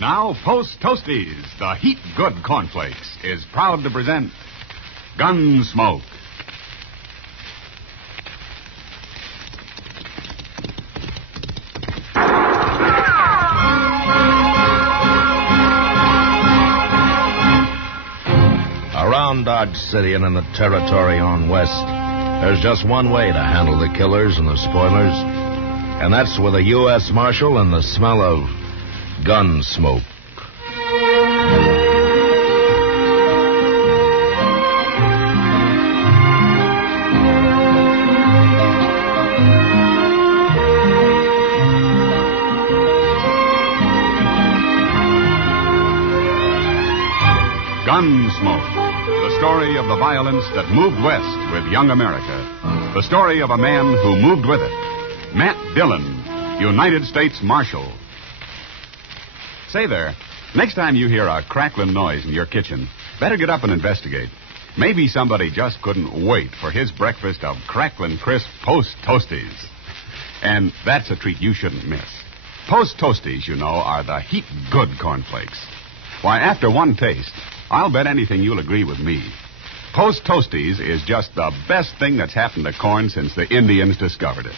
Now, Post Toasties, the heat good cornflakes, is proud to present Gunsmoke. Around Dodge City and in the territory on west, there's just one way to handle the killers and the spoilers, and that's with a U.S. Marshal and the smell of gun smoke. Gunsmoke, the story of the violence that moved west with young America. The story of a man who moved with it. Matt Dillon, United States Marshal. Say there, next time you hear a crackling noise in your kitchen, better get up and investigate. Maybe somebody just couldn't wait for his breakfast of crackling crisp Post Toasties. And that's a treat you shouldn't miss. Post Toasties, you know, are the heat good cornflakes. Why, after one taste, I'll bet anything you'll agree with me. Post Toasties is just the best thing that's happened to corn since the Indians discovered it.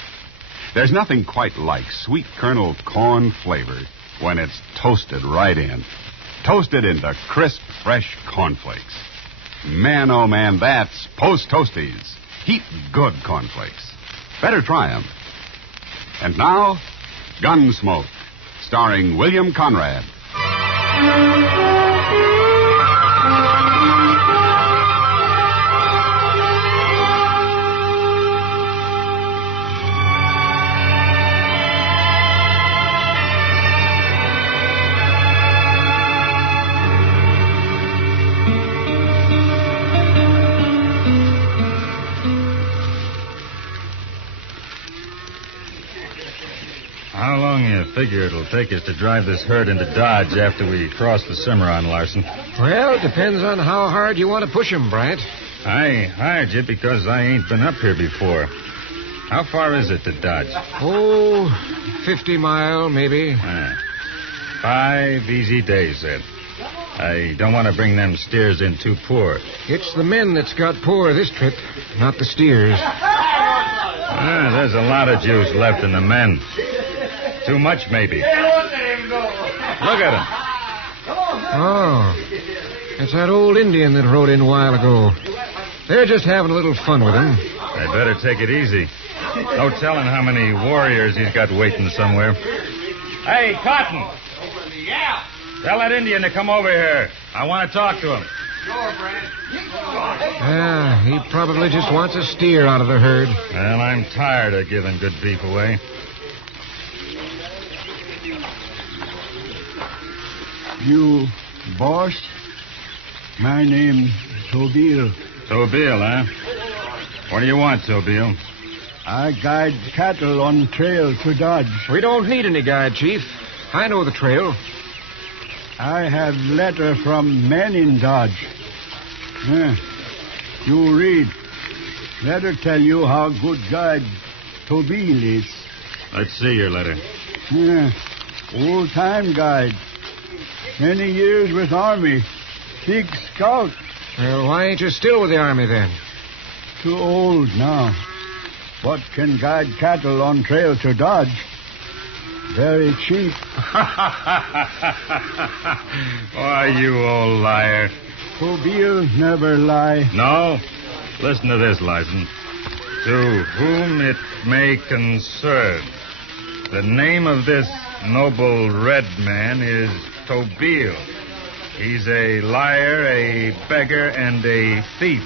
There's nothing quite like sweet kernel corn flavor when it's toasted right in. Toasted into crisp, fresh cornflakes. Man, oh man, that's Post Toasties. Heat good cornflakes. Better try 'em. And now, Gunsmoke, starring William Conrad. How long you figure it'll take us to drive this herd into Dodge after we cross the Cimarron, Larson? Well, it depends on how hard you want to push 'em, Bryant. I hired you because I ain't been up here before. How far is it to Dodge? Oh, 50 mile, maybe. 5 easy days, then. I don't want to bring them steers in too poor. It's the men that's got poor this trip, not the steers. There's a lot of juice left in the men. Too much, maybe. Look at them. Oh, it's that old Indian that rode in a while ago. They're just having a little fun with him. They better take it easy. No telling how many warriors he's got waiting somewhere. Hey, Cotton. Yeah. Tell that Indian to come over here. I want to talk to him. Yeah, he probably just wants a steer out of the herd. Well, I'm tired of giving good beef away. You, boss? My name, Tobile. Tobile, huh? What do you want, Tobile? I guide cattle on trail to Dodge. We don't need any guide, Chief. I know the trail. I have letter from men in Dodge. You read. Letter tell you how good guide Tobile is. Let's see your letter. Old-time guide. Many years with Army. Big scout. Well, why ain't you still with the Army, then? Too old now. What can guide cattle on trail to Dodge? Very cheap. Why, you old liar. Tobile never lie. No? Listen to this, Larson. To whom it may concern, the name of this noble red man is Tobile. He's a liar, a beggar, and a thief.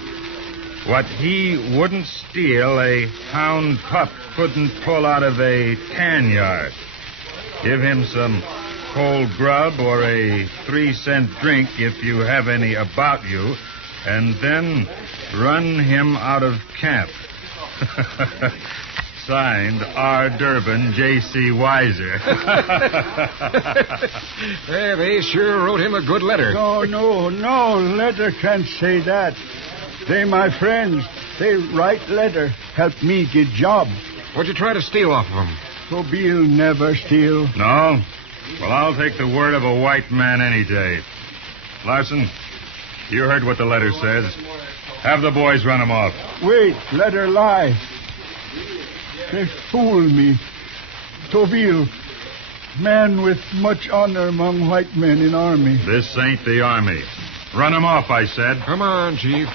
What he wouldn't steal, a hound pup couldn't pull out of a tan yard. Give him some cold grub or a 3-cent drink if you have any about you, and then run him out of camp. Signed, R. Durbin, J.C. Weiser. Yeah, they sure wrote him a good letter. No, letter can't say that. They my friends. They write letter, help me get job. What'd you try to steal off of them? Tobile never steal. No? Well, I'll take the word of a white man any day. Larson, you heard what the letter says. Have the boys run him off. Wait, let her lie. They fooled me. Toville, man with much honor among white men in army. This ain't the army. Run him off, I said. Come on, Chief.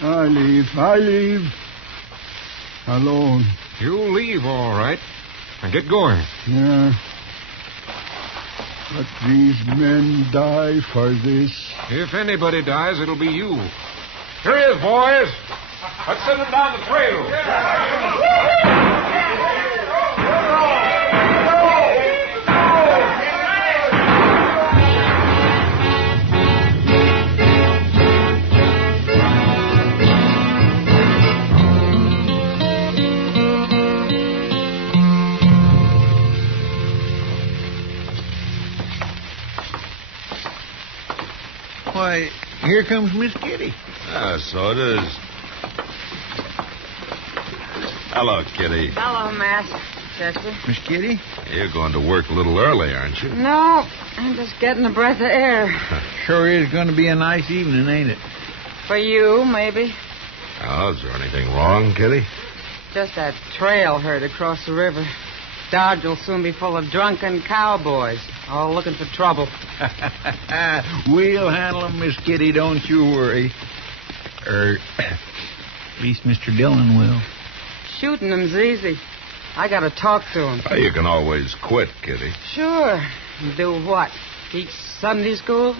I leave. Alone. You'll leave, all right. And get going. Yeah. But these men die for this. If anybody dies, it'll be you. Here he is, boys. Let's send him down the trail. Why, here comes Miss Kitty. Ah, so it is. Hello, Kitty. Hello, Matt. Chester. Miss Kitty? You're going to work a little early, aren't you? No, I'm just getting a breath of air. Sure is going to be a nice evening, ain't it? For you, maybe. Oh, is there anything wrong, Kitty? Just that trail herd across the river. Dodge will soon be full of drunken cowboys, all looking for trouble. We'll handle them, Miss Kitty, don't you worry. At least Mr. Dillon will. Shooting them's easy. I gotta talk to him. Oh, you can always quit, Kitty. Sure. Do what? Teach Sunday school?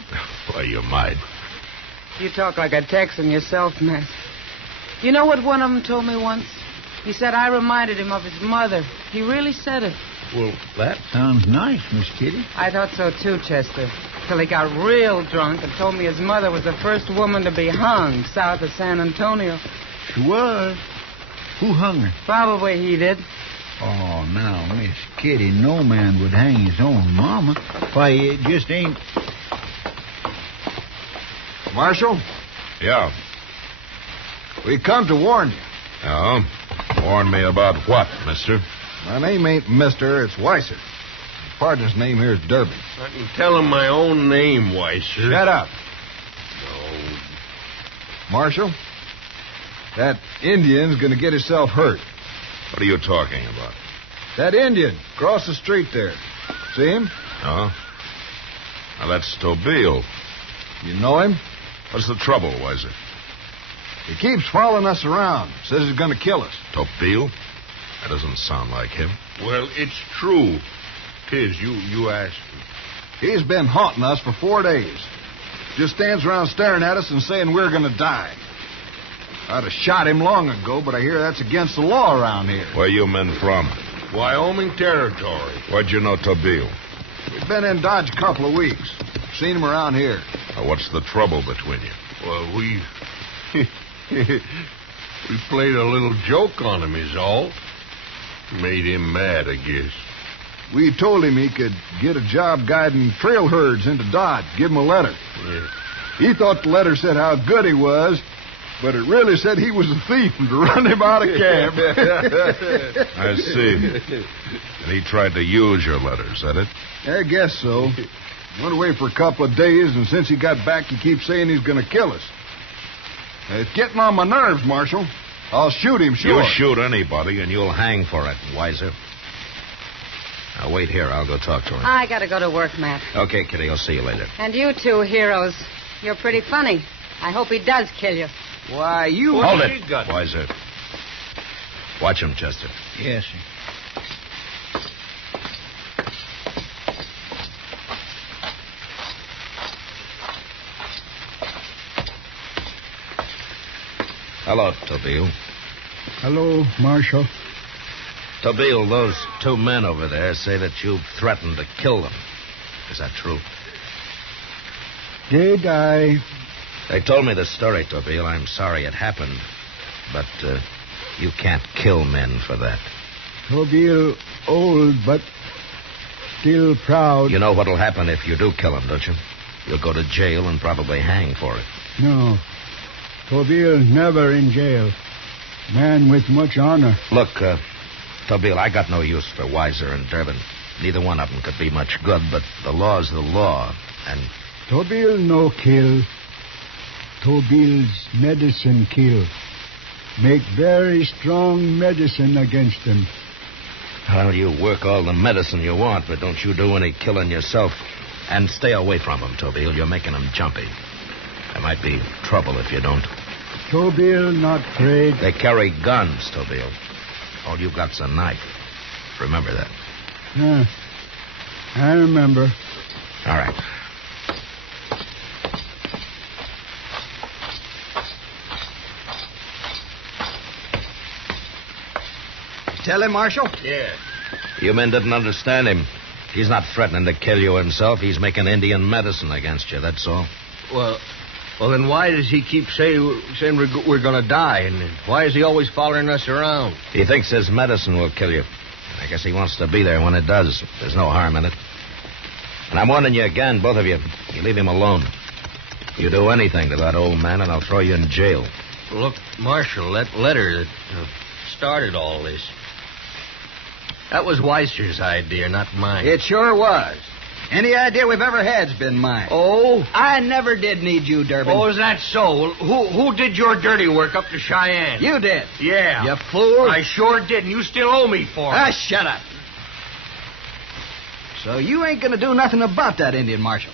Well, you might. You talk like a Texan yourself, Matt. You know what one of them told me once? He said I reminded him of his mother. He really said it. Well, that sounds nice, Miss Kitty. I thought so too, Chester. Till he got real drunk and told me his mother was the first woman to be hung south of San Antonio. She was. Who hung her? Probably he did. Oh, now, Miss Kitty, no man would hang his own mama. Why, it just ain't... Marshal, Yeah. we come to warn you. Oh? Warn me about what, mister? My name ain't Mister, it's Weiser. His partner's name here is Durbin. I can tell him my own name, Weiser. Shut up. No. Marshal, that Indian's going to get himself hurt. What are you talking about? That Indian, across the street there. See him? Oh? Now, that's Tobile. You know him? What's the trouble, Weiser? He keeps following us around. Says he's going to kill us. Tobile? That doesn't sound like him. Well, it's true. 'Tis. You asked me. He's been haunting us for 4 days. Just stands around staring at us and saying we're going to die. I'd have shot him long ago, but I hear that's against the law around here. Where you men from? Wyoming Territory. Where'd you know Tobile? We've been in Dodge a couple of weeks. Seen him around here. Now, what's the trouble between you? Well, we played a little joke on him, is all. Made him mad, I guess. We told him he could get a job guiding trail herds into Dodge. Give him a letter. Yeah. He thought the letter said how good he was, but it really said he was a thief and to run him out of camp. I see. And he tried to use your letter, is that it? I guess so. Went away for a couple of days, and since he got back, he keeps saying he's going to kill us. It's getting on my nerves, Marshal. I'll shoot him, sure. You shoot anybody, and you'll hang for it, Weiser. Now, wait here. I'll go talk to him. I gotta go to work, Matt. Okay, Kitty. I'll see you later. And you two heroes, you're pretty funny. I hope he does kill you. Why, you... Hold it, Weiser. Watch him, Chester. Yes, sir. Hello, Tobile. Hello, Marshal. Tobile, those 2 men over there say that you've threatened to kill them. Is that true? Did I? They told me the story, Tobile. I'm sorry it happened. But you can't kill men for that. Toville old, but still proud. You know what'll happen if you do kill him, don't you? You'll go to jail and probably hang for it. No. Toville never in jail. Man with much honor. Look, Tobile, I got no use for Weiser and Durbin. Neither one of them could be much good, but the law's the law, and... Tobil no kill. Tobil's medicine kill. Make very strong medicine against them. Well, you work all the medicine you want, but don't you do any killing yourself. And stay away from them, Tobil. You're making them jumpy. There might be trouble if you don't. Tobil not afraid. They carry guns, Tobil. All you got's a knife. Remember that. I remember. All right. Tell him, Marshal? Yeah. You men didn't understand him. He's not threatening to kill you himself. He's making Indian medicine against you, that's all. Well, then why does he keep saying we're going to die? And why is he always following us around? He thinks his medicine will kill you. I guess he wants to be there when it does. There's no harm in it. And I'm warning you again, both of you. You leave him alone. You do anything to that old man, and I'll throw you in jail. Look, Marshal, that letter that started all this, that was Weiser's idea, not mine. It sure was. Any idea we've ever had's been mine. Oh? I never did need you, Durbin. Oh, is that so? Who did your dirty work up to Cheyenne? You did. Yeah. You fool. I sure did, and you still owe me for it. Shut up. So you ain't going to do nothing about that Indian, Marshal?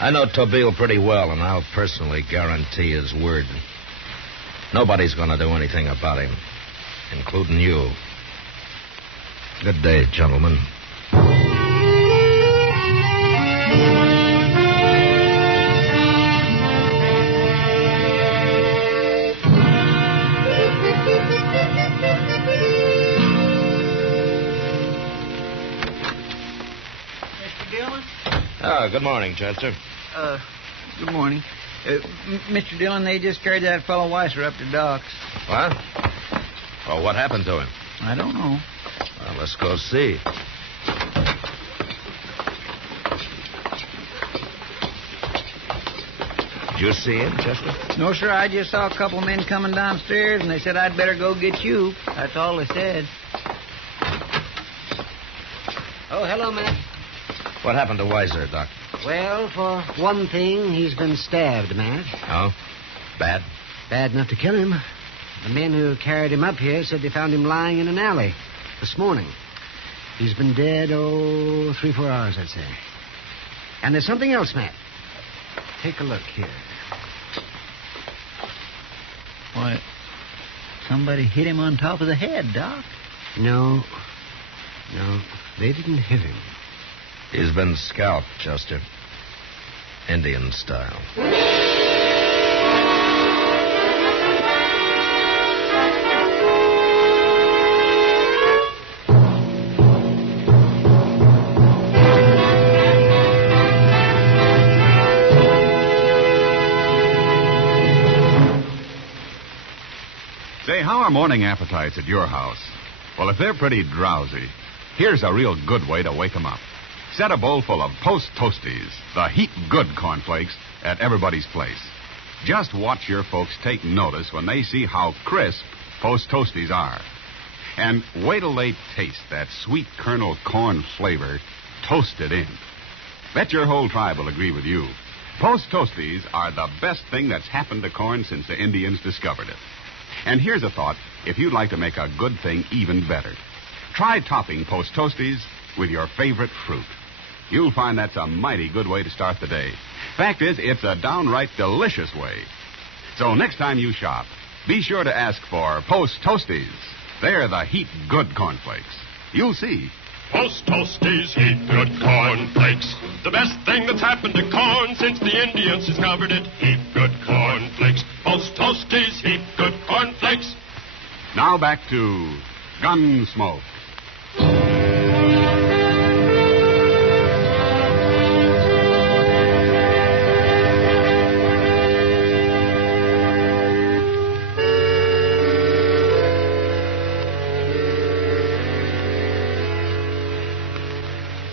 I know Tobil pretty well, and I'll personally guarantee his word. Nobody's going to do anything about him, including you. Good day, gentlemen. Mr. Dillon? Good morning, Chester. Good morning. Mr. Dillon, they just carried that fellow Weiser up to docks. What? Well, what happened to him? I don't know. Well, let's go see. Did you see him, Chester? No, sir. I just saw a couple men coming downstairs, and they said I'd better go get you. That's all they said. Oh, hello, Matt. What happened to Weiser, Doc? Well, for one thing, he's been stabbed, Matt. Oh? Bad? Bad enough to kill him. The men who carried him up here said they found him lying in an alley this morning. He's been dead, 3-4 hours, I'd say. And there's something else, Matt. Take a look here. Why, somebody hit him on top of the head, Doc. No, they didn't hit him. He's been scalped, Chester. Indian style. Say, how are morning appetites at your house? Well, if they're pretty drowsy, here's a real good way to wake 'em up. Set a bowl full of Post Toasties, the heat-good cornflakes, at everybody's place. Just watch your folks take notice when they see how crisp Post Toasties are. And wait till they taste that sweet kernel corn flavor toasted in. Bet your whole tribe will agree with you. Post Toasties are the best thing that's happened to corn since the Indians discovered it. And here's a thought if you'd like to make a good thing even better. Try topping Post Toasties with your favorite fruit. You'll find that's a mighty good way to start the day. Fact is, it's a downright delicious way. So next time you shop, be sure to ask for Post Toasties. They're the heat-good cornflakes. You'll see. Post Toasties Heat Good Cornflakes. The best thing that's happened to corn since the Indians discovered it. Heat Good Cornflakes. Post Toasties Heat Good Cornflakes. Now back to Gunsmoke.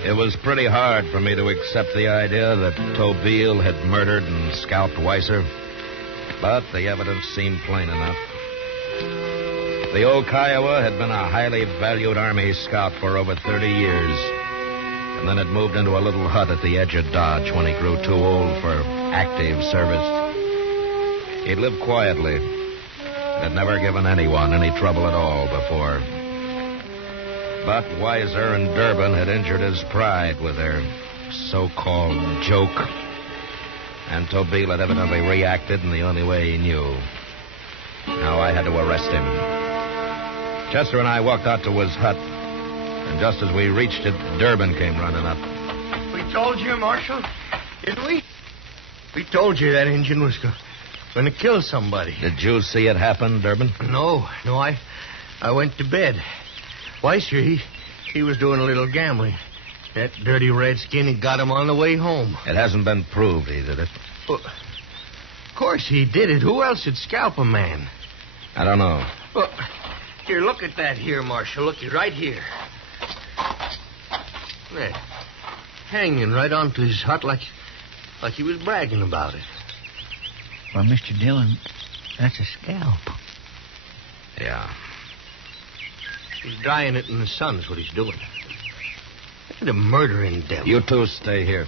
It was pretty hard for me to accept the idea that Tobil had murdered and scalped Weiser, but the evidence seemed plain enough. The old Kiowa had been a highly valued Army scout for over 30 years, and then had moved into a little hut at the edge of Dodge when he grew too old for active service. He'd lived quietly and had never given anyone any trouble at all before. But Weiser and Durbin had injured his pride with their so-called joke, and Tobile had evidently reacted in the only way he knew. Now I had to arrest him. Chester and I walked out to his hut, and just as we reached it, Durbin came running up. We told you, Marshal, didn't we? We told you that engine was going to kill somebody. Did you see it happen, Durbin? No, I went to bed. Weiser, he was doing a little gambling. That dirty redskin, he got him on the way home. It hasn't been proved he did it. Well, of course he did it. Who else would scalp a man? I don't know. Well, here, look at that here, Marshal. Look, right here. There. Hanging right onto his hut like he was bragging about it. Well, Mr. Dillon, that's a scalp. Yeah. He's drying it in the sun is what he's doing. The murdering devil. You two stay here.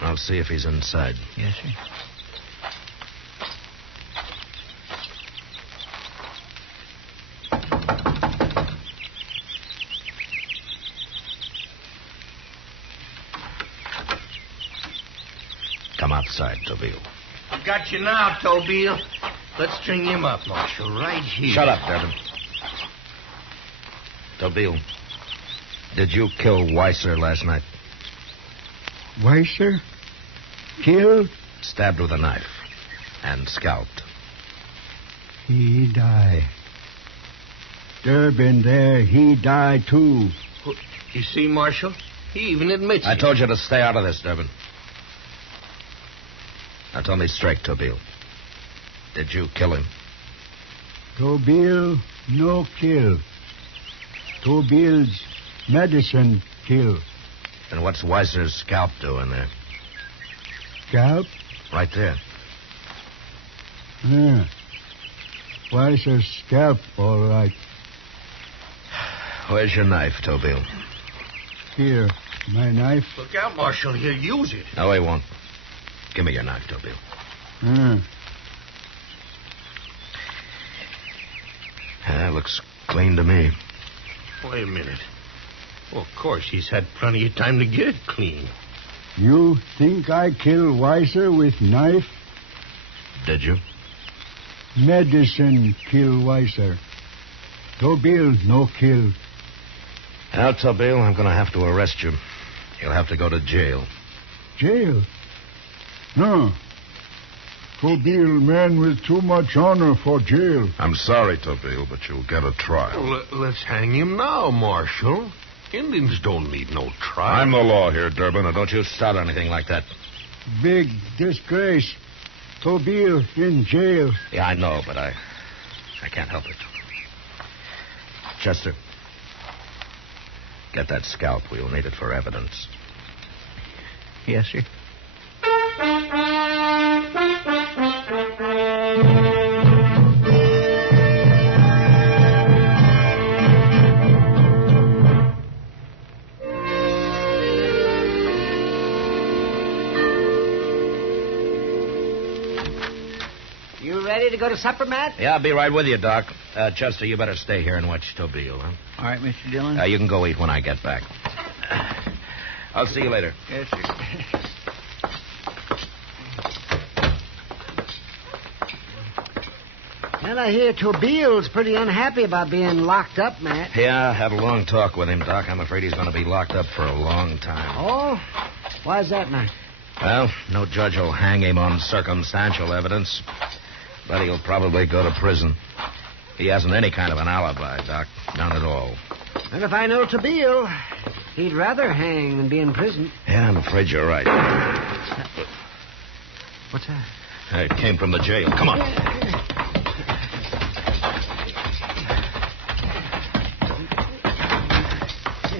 I'll see if he's inside. Yes, sir. Come outside, Tobile. I got you now, Tobile. Let's string him up, Marshal, right here. Shut up, Durbin. Tobile, did you kill Weiser last night? Weiser? Killed? Stabbed with a knife and scalped. He died. Durbin there, he died too. You see, Marshal? He even admits I it. told you to stay out of this, Durbin. Now tell me straight, Tobile. Did you kill him? Tobile no kill. Tobile's medicine kill. And what's Weiser's scalp doing there? Scalp? Right there. Yeah. Weiser's scalp, all right. Where's your knife, Tobile? Here, my knife. Look out, Marshal. He'll use it. No, he won't. Give me your knife, Tobile. Looks clean to me. Wait a minute. Well, of course, he's had plenty of time to get it clean. You think I kill Weiser with knife? Did you? Medicine kill Weiser. Tobile no kill. Now, Tobile, I'm going to have to arrest you. You'll have to go to jail. Jail? No. Tobile man with too much honor for jail. I'm sorry, Tobile, but you'll get a trial. Well, let's hang him now, Marshal. Indians don't need no trial. I'm the law here, Durbin. Now, don't you start anything like that. Big disgrace. Tobile in jail. Yeah, I know, but I can't help it. Chester, get that scalp. We'll need it for evidence. Yes, sir. You ready to go to supper, Matt? Yeah, I'll be right with you, Doc. Chester, you better stay here and watch Tobile, huh? All right, Mr. Dillon. You can go eat when I get back. I'll see you later. Yes, sir. Well, I hear Tobile's pretty unhappy about being locked up, Matt. Yeah, I had a long talk with him, Doc. I'm afraid he's going to be locked up for a long time. Oh? Why's that, Matt? Well, no judge will hang him on circumstantial evidence, but he'll probably go to prison. He hasn't any kind of an alibi, Doc. None at all. And if I know Tobile, he'd rather hang than be in prison. Yeah, I'm afraid you're right. What's that? It came from the jail. Come on.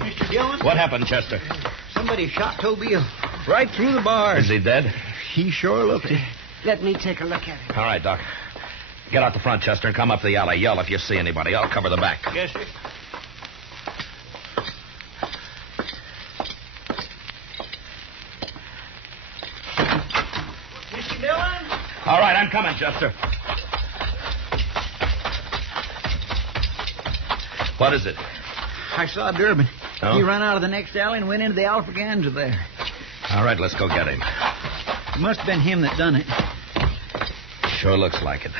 Mr. Dillon? What happened, Chester? Somebody shot Tobile right through the bars. Is he dead? He sure looked it. Let me take a look at it. All right, Doc. Get out the front, Chester, and come up the alley. Yell if you see anybody. I'll cover the back. Yes, sir. All right, I'm coming, Chester. What is it? I saw Durbin. Oh? He ran out of the next alley and went into the Alfraganza there. All right, let's go get him. It must have been him that done it. Sure looks like it.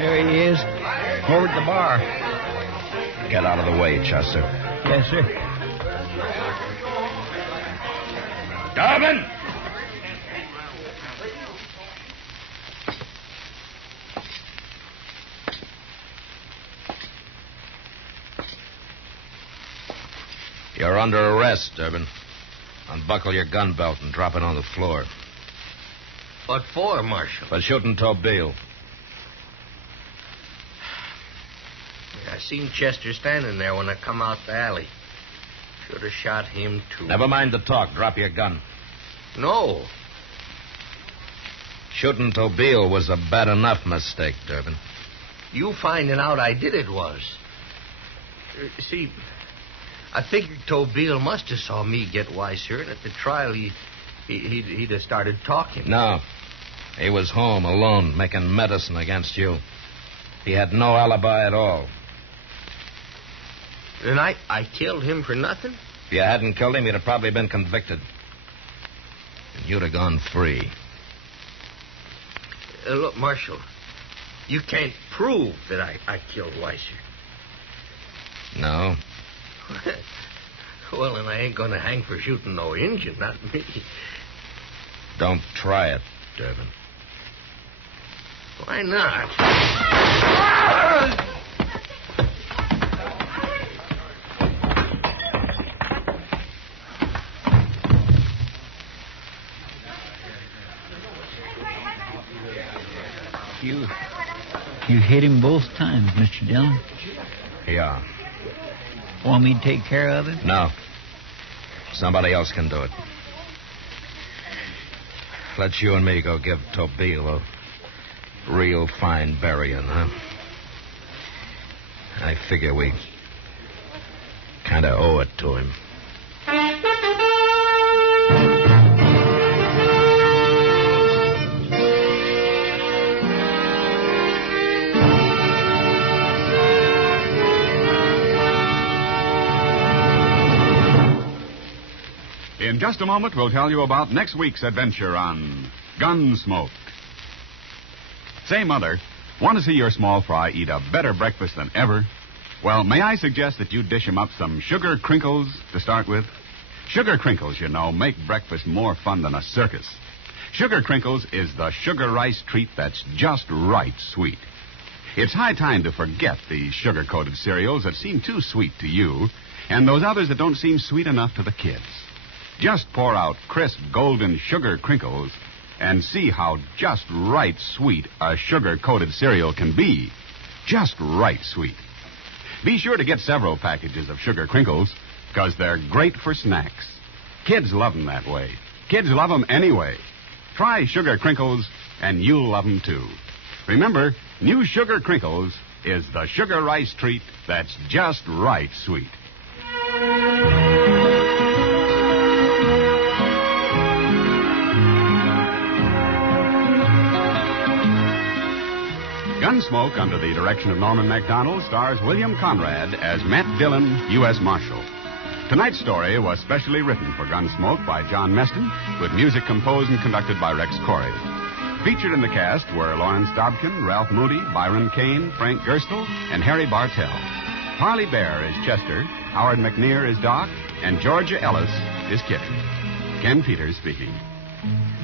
There he is. Over at the bar. Get out of the way, Chester. Yes, sir. Durbin! You're under arrest, Durbin. Unbuckle your gun belt and drop it on the floor. What for, Marshal? For shooting Tobeel. I seen Chester standing there when I come out the alley. Should have shot him, too. Never mind the talk. Drop your gun. No. Shooting Tobeel was a bad enough mistake, Durbin. You finding out I did it was. See, I figured Tobeel must have saw me get wiser, and at the trial he'd have started talking. No. He was home alone making medicine against you. He had no alibi at all. Then I killed him for nothing? If you hadn't killed him, you'd have probably been convicted. And you'd have gone free. Look, Marshal, you can't prove that I killed Weiser. No? Well, then I ain't going to hang for shooting no Injun, not me. Don't try it, Durbin. Why not? You hit him both times, Mr. Dillon. Yeah. Want me to take care of it? No. Somebody else can do it. Let you and me go give Tobeel a real fine burying, huh? I figure we kind of owe it to him. In just a moment, we'll tell you about next week's adventure on Gunsmoke. Say, Mother, want to see your small fry eat a better breakfast than ever? Well, may I suggest that you dish him up some sugar crinkles to start with? Sugar crinkles, you know, make breakfast more fun than a circus. Sugar crinkles is the sugar rice treat that's just right sweet. It's high time to forget the sugar-coated cereals that seem too sweet to you and those others that don't seem sweet enough to the kids. Just pour out crisp golden sugar crinkles and see how just right sweet a sugar-coated cereal can be. Just right sweet. Be sure to get several packages of sugar crinkles because they're great for snacks. Kids love them that way. Kids love them anyway. Try sugar crinkles and you'll love them too. Remember, new sugar crinkles is the sugar rice treat that's just right sweet. Gunsmoke, under the direction of Norman Macdonnell, stars William Conrad as Matt Dillon, U.S. Marshal. Tonight's story was specially written for Gunsmoke by John Meston, with music composed and conducted by Rex Corey. Featured in the cast were Lawrence Dobkin, Ralph Moody, Byron Kane, Frank Gerstle, and Harry Bartell. Parley Baer is Chester, Howard McNear is Doc, and Georgia Ellis is Kitty. Ken Peters speaking.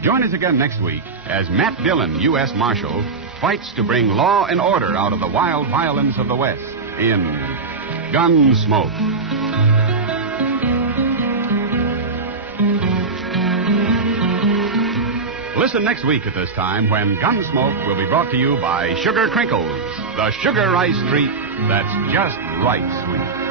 Join us again next week as Matt Dillon, U.S. Marshal, fights to bring law and order out of the wild violence of the West in Gunsmoke. Listen next week at this time when Gunsmoke will be brought to you by Sugar Crinkles, the sugar rice treat that's just right sweet.